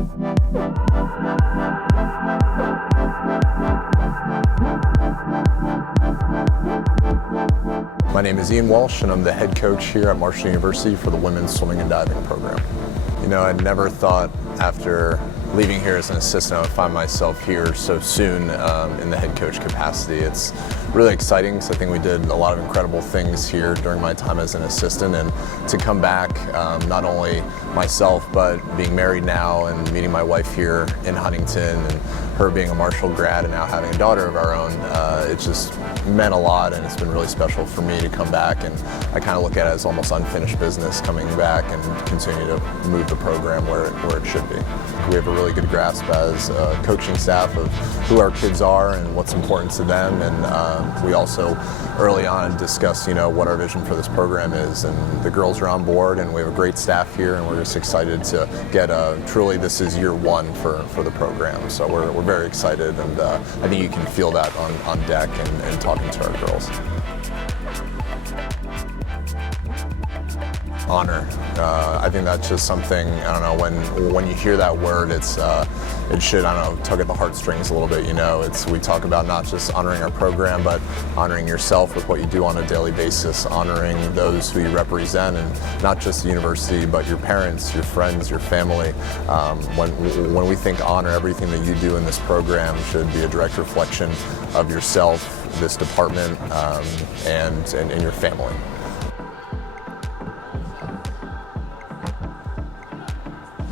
My name is Walsh, and I'm the head coach here at Marshall University for the women's swimming and diving program. You know, I never thought after leaving here as an assistant I would find myself here so soon in the head coach capacity. It's really exciting because I think we did a lot of incredible things here during my time as an assistant, and to come back, not only myself but being married now and meeting my wife here in Huntington, and her being a Marshall grad and now having a daughter of our own, it just meant a lot, and it's been really special for me to come back, and I kind of look at it as almost unfinished business coming back and continue to move the program where it should be. We have a really good grasp as a coaching staff of who our kids are and what's important to them, and we also early on discussed, you know, what our vision for this program is, and the girls are on board, and we have a great staff here, and we're just excited to get truly this is year one for the program, so we're very excited, and I think you can feel that on deck and talking to our girls. Honor. I think that's just something, I don't know, when you hear that word, it should, I don't know, tug at the heartstrings a little bit, you know. We talk about not just honoring our program, but honoring yourself with what you do on a daily basis, honoring those who you represent, and not just the university, but your parents, your friends, your family. When we think honor, everything that you do in this program should be a direct reflection of yourself, this department, and your family.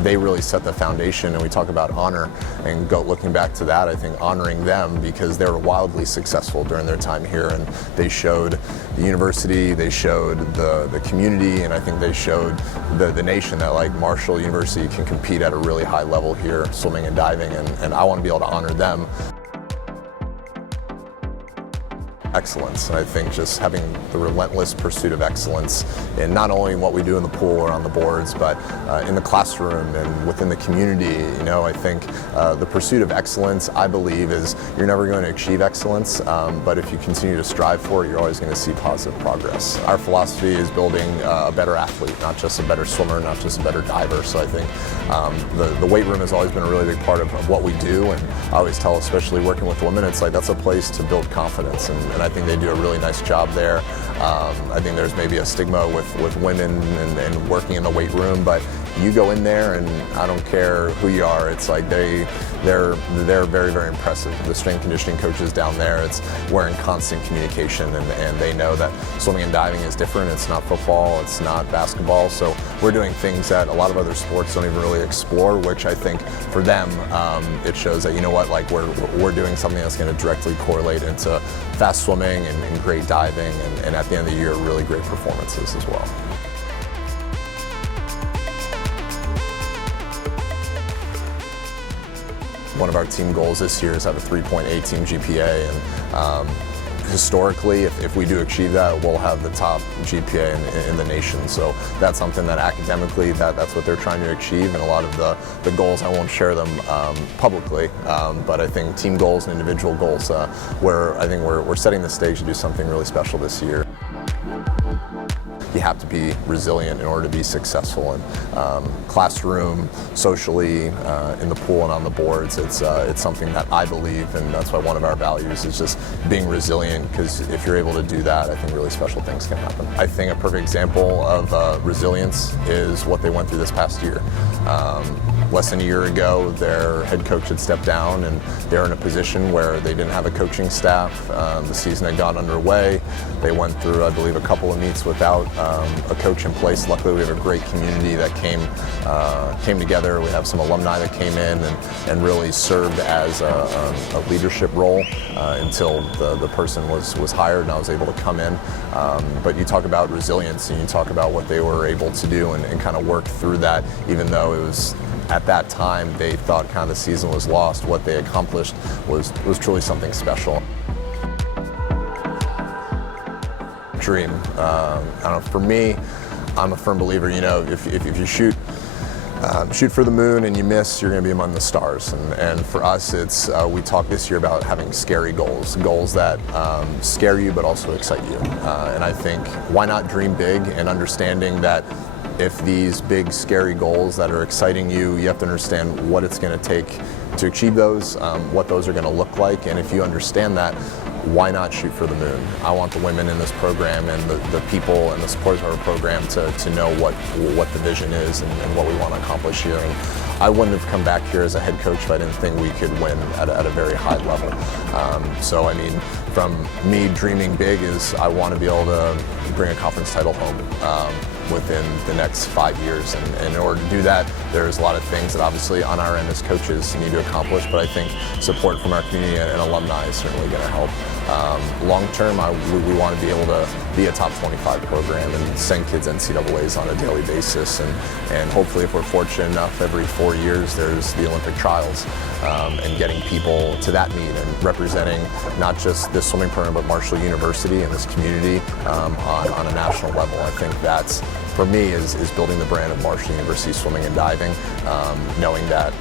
They really set the foundation, and we talk about honor, and looking back to that, I think honoring them because they were wildly successful during their time here, and they showed the university, they showed the community, and I think they showed the nation that like Marshall University can compete at a really high level here, swimming and diving, and I want to be able to honor them. Excellence, and I think just having the relentless pursuit of excellence in not only what we do in the pool or on the boards, but in the classroom and within the community. You know, I think the pursuit of excellence, I believe, is you're never going to achieve excellence, but if you continue to strive for it, you're always going to see positive progress. Our philosophy is building a better athlete, not just a better swimmer, not just a better diver. So I think the weight room has always been a really big part of what we do, and I always tell, especially working with women, it's like that's a place to build confidence, and I think they do a really nice job there. I think there's maybe a stigma with women and working in the weight room, but you go in there and I don't care who you are, it's like they're very, very impressive. The strength conditioning coaches down there, we're in constant communication, and they know that swimming and diving is different. It's not football, it's not basketball, so we're doing things that a lot of other sports don't even really explore, which I think for them it shows that, you know what, like we're doing something that's going to directly correlate into fast swimming and great diving, and at the end of the year really great performances as well. One of our team goals this year is to have a 3.8 team GPA, and historically, if we do achieve that, we'll have the top GPA in the nation. So that's something that academically, that's what they're trying to achieve, and a lot of the goals, I won't share them publicly, but I think team goals and individual goals, where I think we're setting the stage to do something really special this year. You have to be resilient in order to be successful in classroom, socially, in the pool and on the boards. It's something that I believe, and that's why one of our values is just being resilient, because if you're able to do that, I think really special things can happen. I think a perfect example of resilience is what they went through this past year. Less than a year ago, their head coach had stepped down, and they're in a position where they didn't have a coaching staff. The season had gone underway. They went through, I believe, a couple of meets without a coach in place. Luckily, we have a great community that came together. We have some alumni that came in and really served as a leadership role until the person was hired, and I was able to come in. But you talk about resilience, and you talk about what they were able to do and kind of work through that, even though it was, at that time, they thought kind of the season was lost. What they accomplished was truly something special. Dream. I don't know, for me, I'm a firm believer, you know, if you shoot for the moon and you miss, you're going to be among the stars. And for us, we talked this year about having scary goals that scare you but also excite you. And I think, why not dream big, and understanding that if these big, scary goals that are exciting you, you have to understand what it's going to take to achieve those, what those are going to look like, and if you understand that, why not shoot for the moon? I want the women in this program and the people and the supporters of our program to know what the vision is and what we want to accomplish here. And I wouldn't have come back here as a head coach if I didn't think we could win at a very high level. So I mean, from me dreaming big is I want to be able to bring a conference title home within the next 5 years. And in order to do that, there's a lot of things that obviously on our end as coaches need to accomplish, but I think support from our community and alumni is certainly going to help. Long term, we want to be able to be a top 25 program and send kids NCAAs on a daily basis. And hopefully, if we're fortunate enough, every 4 years there's the Olympic trials, and getting people to that meet and representing not just this swimming program, but Marshall University and this community on a national level. I think that's, for me, is building the brand of Marshall University Swimming and Diving, knowing that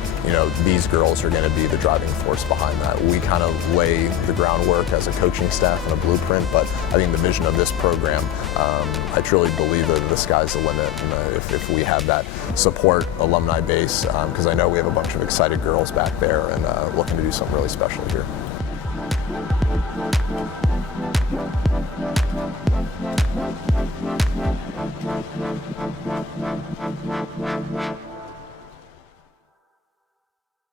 these girls are going to be the driving force behind that. We kind of lay the groundwork as a coaching staff and a blueprint, but I think the vision of this program, I truly believe that the sky's the limit. And if we have that support alumni base, because I know we have a bunch of excited girls back there and looking to do something really special here.